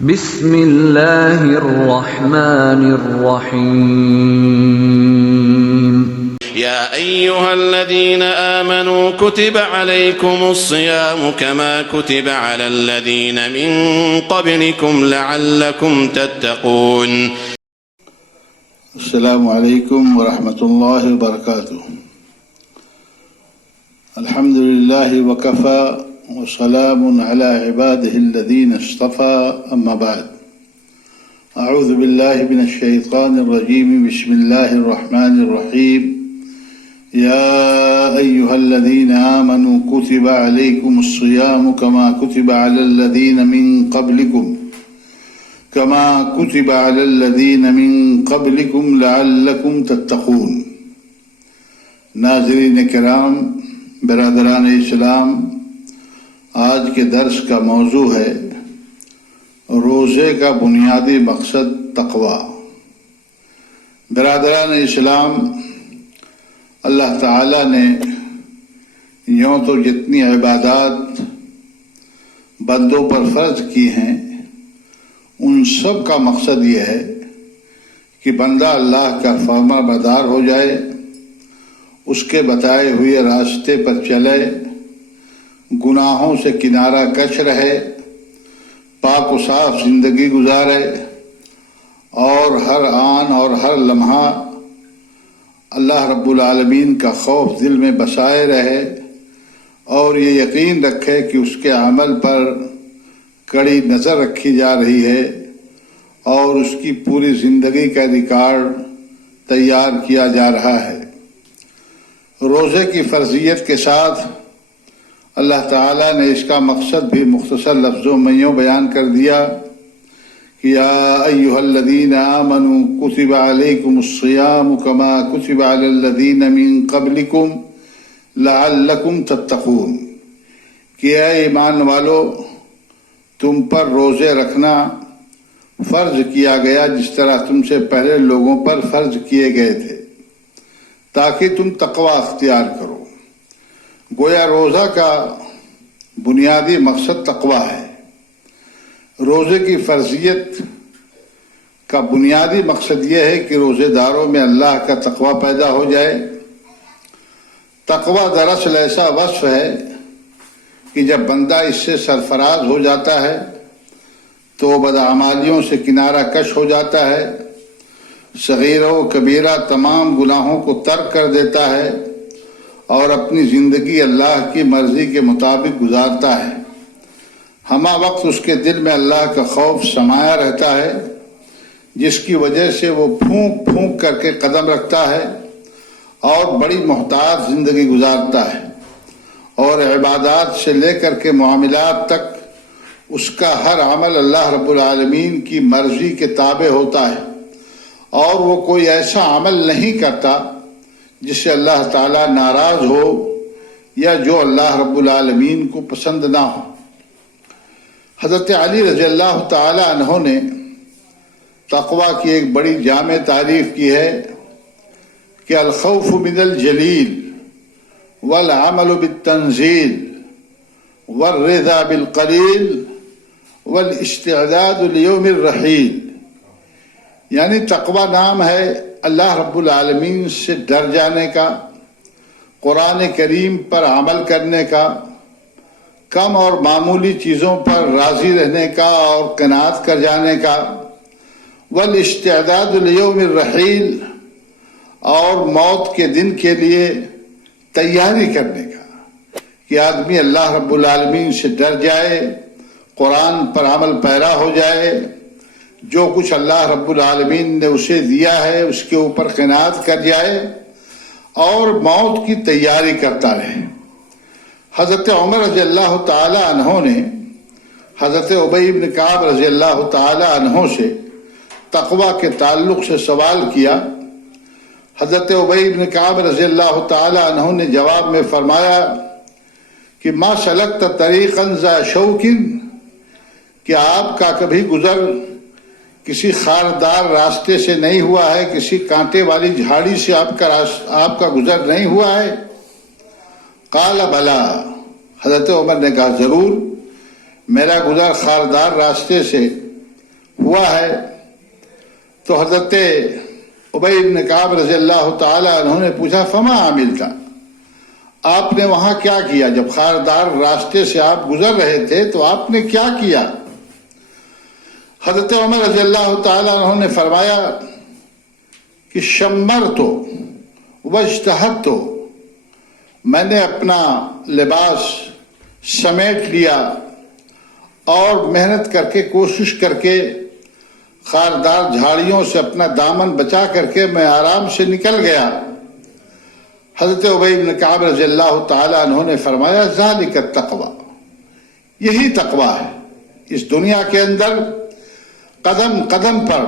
بسم اللہ الرحمن الرحیم يا أيها الذين آمنوا كتب عليكم الصيام كما كتب على الذين من قبلكم لعلكم تتقون. السلام علیکم ورحمۃ اللہ وبرکاتہ. الحمد للہ وکفى وسلام علی عباده الذین اصطفى اما بعد. اعوذ باللہ من الشیطان الرجیم. بسم اللہ الرحمن الرحیم. یا ایہا الذین آمنوا کتب علیکم الصیام کما کتب علی الذین من قبلکم لعلکم تتقون. ناظرین کرام، برادران اسلام، آج کے درس کا موضوع ہے روزے کا بنیادی مقصد تقوی. برادران اسلام، اللہ تعالیٰ نے یوں تو جتنی عبادات بندوں پر فرض کی ہیں ان سب کا مقصد یہ ہے کہ بندہ اللہ کا فرما بردار ہو جائے، اس کے بتائے ہوئے راستے پر چلے، گناہوں سے کنارہ کش رہے، پاک و صاف زندگی گزارے، اور ہر آن اور ہر لمحہ اللہ رب العالمین کا خوف دل میں بسائے رہے، اور یہ یقین رکھے کہ اس کے عمل پر کڑی نظر رکھی جا رہی ہے اور اس کی پوری زندگی کا ریکارڈ تیار کیا جا رہا ہے. روزے کی فرضیت کے ساتھ اللہ تعالیٰ نے اس کا مقصد بھی مختصر لفظوں میں یوں بیان کر دیا کہ یا ایہا الذین آمنوا کتب علیکم الصیام کما کتب علی الذین من قبلکم لعلکم تتقون. کہ اے ایمان والو، تم پر روزے رکھنا فرض کیا گیا جس طرح تم سے پہلے لوگوں پر فرض کیے گئے تھے تاکہ تم تقوی اختیار کرو. گویا روزہ کا بنیادی مقصد تقوی ہے. روزے کی فرضیت کا بنیادی مقصد یہ ہے کہ روزے داروں میں اللہ کا تقوی پیدا ہو جائے. تقوی دراصل ایسا وصف ہے کہ جب بندہ اس سے سرفراز ہو جاتا ہے تو بدعمالیوں سے کنارہ کش ہو جاتا ہے، صغیرہ و کبیرہ تمام گناہوں کو ترک کر دیتا ہے اور اپنی زندگی اللہ کی مرضی کے مطابق گزارتا ہے. ہمہ وقت اس کے دل میں اللہ کا خوف سمایا رہتا ہے، جس کی وجہ سے وہ پھونک پھونک کر کے قدم رکھتا ہے اور بڑی محتاط زندگی گزارتا ہے، اور عبادات سے لے کر کے معاملات تک اس کا ہر عمل اللہ رب العالمین کی مرضی کے تابع ہوتا ہے، اور وہ کوئی ایسا عمل نہیں کرتا جس سے اللہ تعالیٰ ناراض ہو یا جو اللہ رب العالمین کو پسند نہ ہو. حضرت علی رضی اللہ تعالیٰ عنہ نے تقوی کی ایک بڑی جامع تعریف کی ہے کہ الخوف من الجلیل والعمل بالتنزیل والرضا بالقلیل والاستعداد لیوم الرحیل. یعنی تقوی نام ہے اللہ رب العالمین سے ڈر جانے کا، قرآن کریم پر عمل کرنے کا، کم اور معمولی چیزوں پر راضی رہنے کا اور قناعت کر جانے کا، والاستعداد لیوم الرحیل، اور موت کے دن کے لیے تیاری کرنے کا کہ آدمی اللہ رب العالمین سے ڈر جائے، قرآن پر عمل پیرا ہو جائے، جو کچھ اللہ رب العالمین نے اسے دیا ہے اس کے اوپر قناعت کر جائے اور موت کی تیاری کرتا رہے. حضرت عمر رضی اللہ تعالی عنہ نے حضرت ابی بن کعب رضی اللہ تعالی عنہ سے تقوی کے تعلق سے سوال کیا. حضرت ابی بن کعب رضی اللہ تعالی عنہ نے جواب میں فرمایا کہ ما سلکت طریقا ذا شوک، کہ آپ کا کبھی گزر کسی خاردار راستے سے نہیں ہوا ہے، کسی کانٹے والی جھاڑی سے آپ کا گزر نہیں ہوا ہے. قال بلا، حضرت عمر نے کہا ضرور، میرا گزر خاردار راستے سے ہوا ہے تو حضرت ابی بن کعب رضی اللہ تعالی عنہ نے پوچھا فما عملتا، آپ نے وہاں کیا کیا؟ جب خاردار راستے سے آپ گزر رہے تھے تو آپ نے کیا کیا؟ حضرت عمر رضی اللہ تعالی عنہ نے فرمایا کہ شمرت واجتہدت، میں نے اپنا لباس سمیٹ لیا اور محنت کر کے کوشش کر کے خاردار جھاڑیوں سے اپنا دامن بچا کر کے میں آرام سے نکل گیا۔ حضرت ابی بن کعب رضی اللہ تعالی عنہ نے فرمایا ذالک التقوی، یہی تقوی ہے۔ اس دنیا کے اندر قدم قدم پر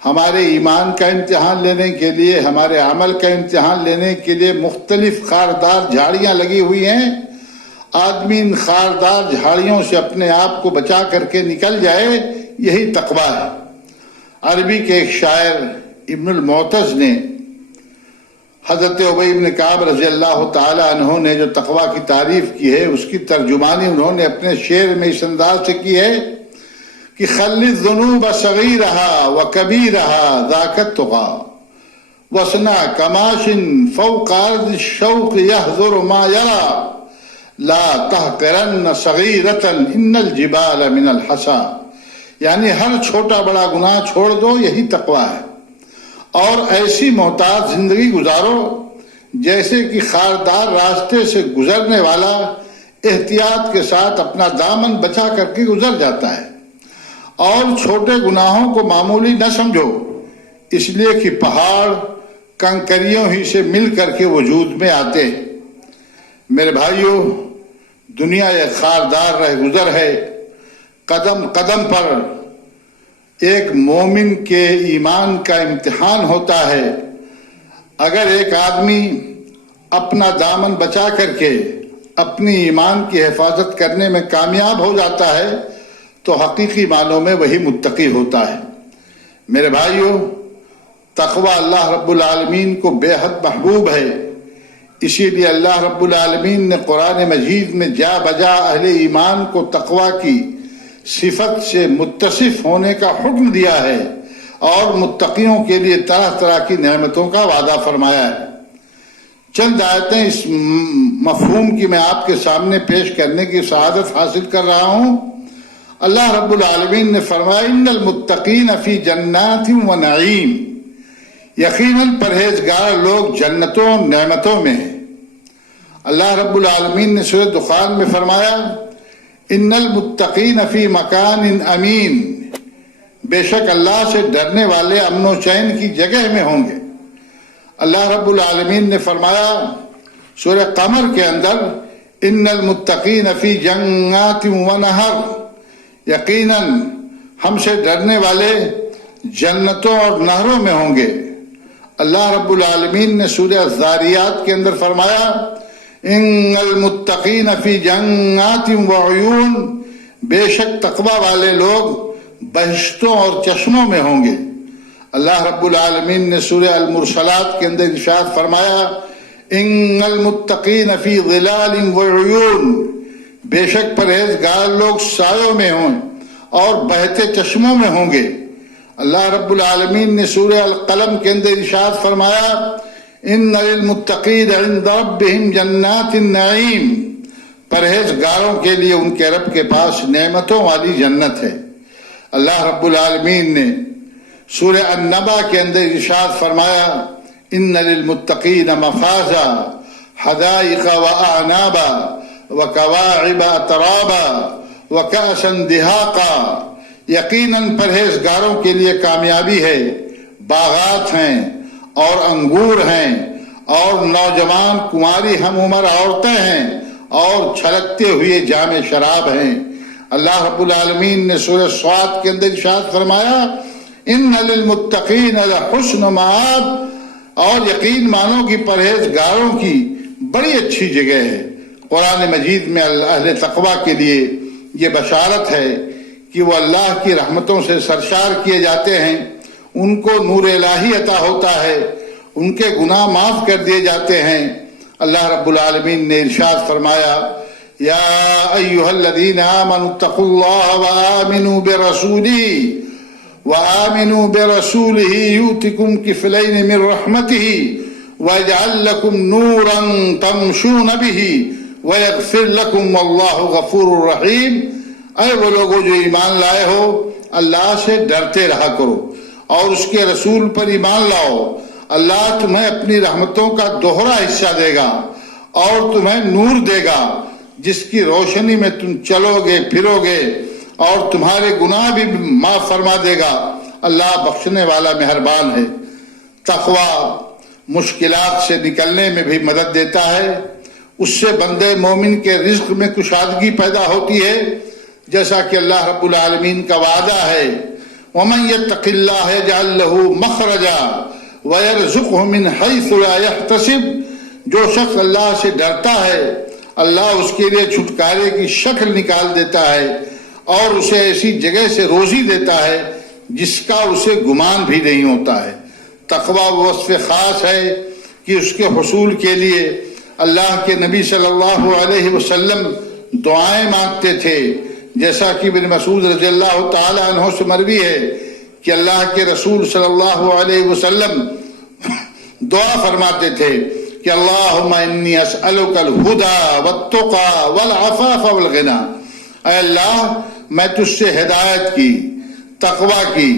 ہمارے ایمان کا امتحان لینے کے لیے، ہمارے عمل کا امتحان لینے کے لیے مختلف خاردار جھاڑیاں لگی ہوئی ہیں۔ آدمی ان خاردار جھاڑیوں سے اپنے آپ کو بچا کر کے نکل جائے، یہی تقوی ہے۔ عربی کے ایک شاعر ابن المعتز نے حضرت ابی بن کعب رضی اللہ تعالی عنہ نے جو تقوی کی تعریف کی ہے، اس کی ترجمانی انہوں نے اپنے شعر میں اس انداز سے کی ہے کہ خلی الذنوب صغیرها وکبیرها ذاک التقی وصنع کماش فوق عرض الشوق یحذر ما یری لا تحقرن صغیرۃ ان الجبال من الحصی، یعنی ہر چھوٹا بڑا گناہ چھوڑ دو، یہی تقوی ہے، اور ایسی محتاط زندگی گزارو جیسے کہ خاردار راستے سے گزرنے والا احتیاط کے ساتھ اپنا دامن بچا کر کے گزر جاتا ہے، اور چھوٹے گناہوں کو معمولی نہ سمجھو، اس لیے کہ پہاڑ کنکریوں ہی سے مل کر کے وجود میں آتے ہیں۔ میرے بھائیوں، دنیا ایک خاردار رہ گزر ہے۔ قدم قدم پر ایک مومن کے ایمان کا امتحان ہوتا ہے۔ اگر ایک آدمی اپنا دامن بچا کر کے اپنی ایمان کی حفاظت کرنے میں کامیاب ہو جاتا ہے تو حقیقی معنوں میں وہی متقی ہوتا ہے۔ میرے بھائیوں، تقوی اللہ رب العالمین کو بے حد محبوب ہے، اسی لیے اللہ رب العالمین نے قرآن مجید میں جا بجا اہل ایمان کو تقوی کی صفت سے متصف ہونے کا حکم دیا ہے، اور متقیوں کے لیے طرح طرح کی نعمتوں کا وعدہ فرمایا ہے۔ چند آیتیں اس مفہوم کی میں آپ کے سامنے پیش کرنے کی سعادت حاصل کر رہا ہوں۔ اللہ رب العالمین نے فرمایا ان المتقین فی جنات و نعیم، یقیناً پرہیزگار لوگ جنتوں نعمتوں میں ہیں۔ اللہ رب العالمین نے سورۃ دخان میں فرمایا ان المتقین فی مکان امین، بے شک اللہ سے ڈرنے والے امن و چین کی جگہ میں ہوں گے۔ اللہ رب العالمین نے فرمایا سورہ قمر کے اندر ان المتقین فی جنات و نہر، یقیناً ہم سے ڈرنے والے جنتوں اور نہروں میں ہوں گے۔ اللہ رب العالمین نے سورہ الذاریات کے اندر فرمایا ان المتقین فی جنات و عیون، بے شک تقوی والے لوگ بہشتوں اور چشموں میں ہوں گے۔ اللہ رب العالمین نے سورہ المرسلات کے اندر ارشاد فرمایا ان المتقین فی ظلال و عیون، بے شک پرہیزگار لوگ سایوں میں ہوں اور بہتے چشموں میں ہوں گے۔ اللہ رب العالمین نے سورہ القلم کے اندر ارشاد فرمایا ان للمتقین عند ربہم جنات النعیم، پرہیزگاروں کے لیے ان کے رب کے پاس نعمتوں والی جنت ہے۔ اللہ رب العالمین نے سورہ النبا کے اندر ارشاد فرمایا ان للمتقین مفازا حدائق واعنابا وکواعب اترابا وکأسا دہاقا، یقیناً پرہیزگاروں کے لیے کامیابی ہے، باغات ہیں اور انگور ہیں اور نوجوان کنواری ہم عمر عورتیں ہیں اور چھلکتے ہوئے جام شراب ہیں۔ اللہ رب العالمین نے سورہ صاد کے اندر ارشاد فرمایا ان للمتقین لحسن مآب، اور یقین مانو کہ پرہیزگاروں کی بڑی اچھی جگہ ہے۔ قرآن مجید میں اہل تقوی کے لیے یہ بشارت ہے کہ وہ اللہ کی رحمتوں سے سرشار کیے جاتے ہیں، ان کو نور الہی عطا ہوتا ہے، ان کے گناہ معاف کر دیے جاتے ہیں۔ اللہ رب العالمین نے ارشاد فرمایا یا ایھا الذین آمنوا اتقوا اللہ وآمنوا برسولہ یؤتکم کفلین من رحمتہ ویجعل لکم نورا تمشون بہ ویغفر لکم واللہ غفور رحیم۔ اے وہ لوگوں جو ایمان لائے ہو، اللہ سے ڈرتے رہا کرو اور اس کے رسول پر ایمان لاؤ، اللہ تمہیں اپنی رحمتوں کا دوہرا حصہ دے گا اور تمہیں نور دے گا جس کی روشنی میں تم چلو گے پھرو گے، اور تمہارے گناہ بھی معاف فرما دے گا، اللہ بخشنے والا مہربان ہے۔ تقوی مشکلات سے نکلنے میں بھی مدد دیتا ہے، اس سے بندے مومن کے رزق میں کشادگی پیدا ہوتی ہے، جیسا کہ اللہ رب العالمین کا وعدہ ہے وَمَن يَتَّقِ اللَّهَ يَجْعَل لَّهُ مَخْرَجًا وَيَرْزُقْهُ مِنْ حَيْثُ لَا يَحْتَسِبُ۔ جو شخص اللہ سے ڈرتا ہے اللہ اس کے لیے چھٹکارے کی شکل نکال دیتا ہے اور اسے ایسی جگہ سے روزی دیتا ہے جس کا اسے گمان بھی نہیں ہوتا ہے۔ تقوی وصف خاص ہے کہ اس کے حصول کے لیے اللہ کے نبی صلی اللہ علیہ وسلم دعائیں مانگتے تھے، جیسا کہ ابن مسعود رضی اللہ تعالی عنہ سے مروی ہے کہ اللہ کے رسول صلی اللہ علیہ وسلم دعا فرماتے تھے کہ اللہم انی اسألک الہدی والتقی والعفاف والغنی۔ اے اللہ میں تجھ سے ہدایت کی، تقوی کی،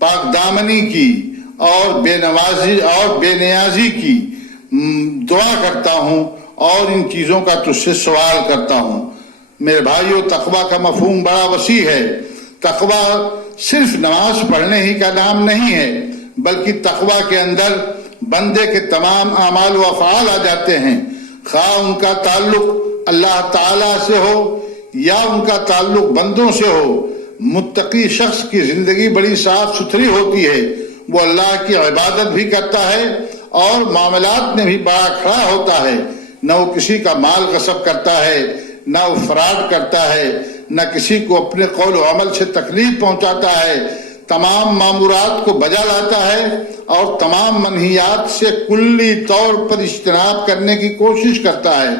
پاک دامنی کی اور بے نیازی کی دعا کرتا ہوں اور ان چیزوں کا تجھ سے سوال کرتا ہوں۔ میرے بھائیو، تقوی کا مفہوم بڑا وسیع ہے۔ تقوی صرف نماز پڑھنے ہی کا نام نہیں ہے، بلکہ تقوی کے اندر بندے کے تمام اعمال و افعال آ جاتے ہیں، خواہ ان کا تعلق اللہ تعالی سے ہو یا ان کا تعلق بندوں سے ہو۔ متقی شخص کی زندگی بڑی صاف ستھری ہوتی ہے، وہ اللہ کی عبادت بھی کرتا ہے اور معاملات میں بھی بڑا کھڑا ہوتا ہے، نہ وہ کسی کا مال غصب کرتا ہے، نہ وہ فراڈ کرتا ہے، نہ کسی کو اپنے قول و عمل سے تکلیف پہنچاتا ہے، تمام مامورات کو بجا لاتا ہے اور تمام منہیات سے کلی طور پر اجتناب کرنے کی کوشش کرتا ہے،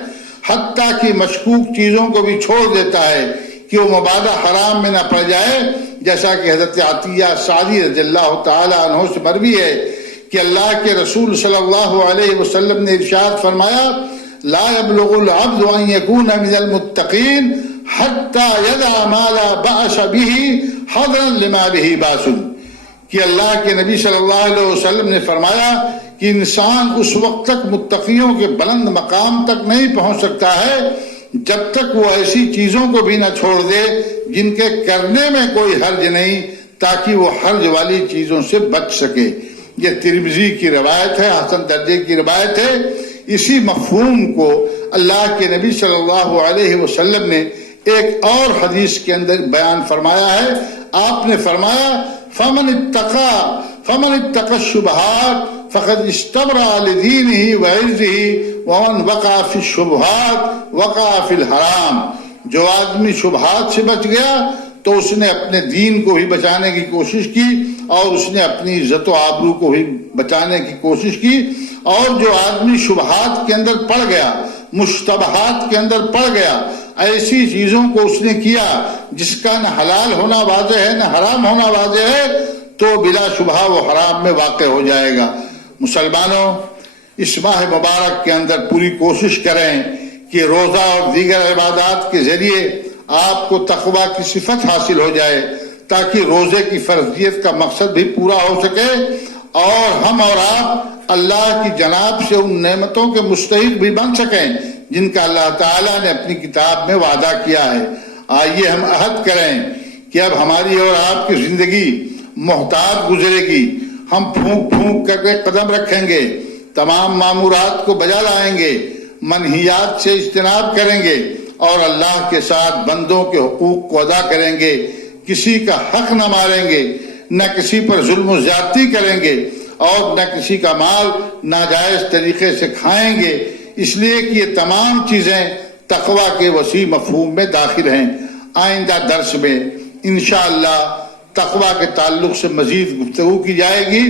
حتیٰ کہ مشکوک چیزوں کو بھی چھوڑ دیتا ہے کہ وہ مبادا حرام میں نہ پڑ جائے، جیسا کہ حضرت عطیہ سعدی رضی اللہ تعالی عنہ سے مروی ہے کہ اللہ کے رسول صلی اللہ علیہ وسلم نے ارشاد فرمایا لا يبلغ العبد ان يكون من المتقين حتى يدع ما لا بأس به حضرا لما به باس، کہ اللہ کے نبی صلی اللہ علیہ وسلم نے فرمایا کہ انسان اس وقت تک متقیوں کے بلند مقام تک نہیں پہنچ سکتا ہے جب تک وہ ایسی چیزوں کو بھی نہ چھوڑ دے جن کے کرنے میں کوئی حرج نہیں، تاکہ وہ حرج والی چیزوں سے بچ سکے۔ یہ ترمذی کی روایت ہے، حسن درجے کی روایت ہے۔ اسی مفہوم کو اللہ کے نبی صلی اللہ علیہ وسلم نے ایک اور حدیث کے اندر بیان فرمایا ہے۔ آپ نے فرمایا فمن اتقى الشبہات فقد استبرأ لدینہ وعرضہ ومن وقع فی الشبہات وقع فی الحرام۔ جو آدمی شبہات سے بچ گیا تو اس نے اپنے دین کو بھی بچانے کی کوشش کی اور اس نے اپنی عزت و آبرو کو بھی بچانے کی کوشش کی، اور جو آدمی شبہات کے اندر پڑ گیا، مشتبہات کے اندر پڑ گیا، ایسی چیزوں کو اس نے کیا جس کا نہ حلال ہونا واضح ہے نہ حرام ہونا واضح ہے، تو بلا شبہ وہ حرام میں واقع ہو جائے گا۔ مسلمانوں، اس ماہ مبارک کے اندر پوری کوشش کریں کہ روزہ اور دیگر عبادات کے ذریعے آپ کو تقوی کی صفت حاصل ہو جائے، تاکہ روزے کی فرضیت کا مقصد بھی پورا ہو سکے اور ہم اور آپ اللہ کی جناب سے ان نعمتوں کے مستحق بھی بن سکیں جن کا اللہ تعالیٰ نے اپنی کتاب میں وعدہ کیا ہے۔ آئیے ہم عہد کریں کہ اب ہماری اور آپ کی زندگی محتاط گزرے گی، ہم پھونک پھونک کر کے قدم رکھیں گے، تمام مامورات کو بجا لائیں گے، منہیات سے اجتناب کریں گے اور اللہ کے ساتھ بندوں کے حقوق کو ادا کریں گے، کسی کا حق نہ ماریں گے، نہ کسی پر ظلم و زیادتی کریں گے اور نہ کسی کا مال ناجائز طریقے سے کھائیں گے، اس لیے کہ یہ تمام چیزیں تقوی کے وسیع مفہوم میں داخل ہیں۔ آئندہ درس میں انشاءاللہ تقوی کے تعلق سے مزید گفتگو کی جائے گی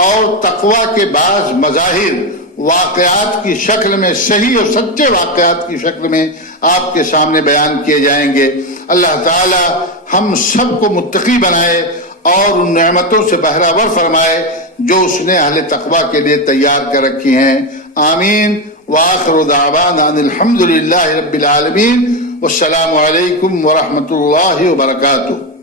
اور تقوی کے بعض مظاہر واقعات کی شکل میں، صحیح اور سچے واقعات کی شکل میں آپ کے سامنے بیان کیے جائیں گے۔ اللہ تعالی ہم سب کو متقی بنائے اور ان نعمتوں سے بہرہ فرمائے جو اس نے اہل تقوی کے لیے تیار کر رکھی ہیں۔ آمین۔ وآخر دعوانا ان الحمد للہ رب العالمین۔ والسلام علیکم ورحمۃ اللہ وبرکاتہ۔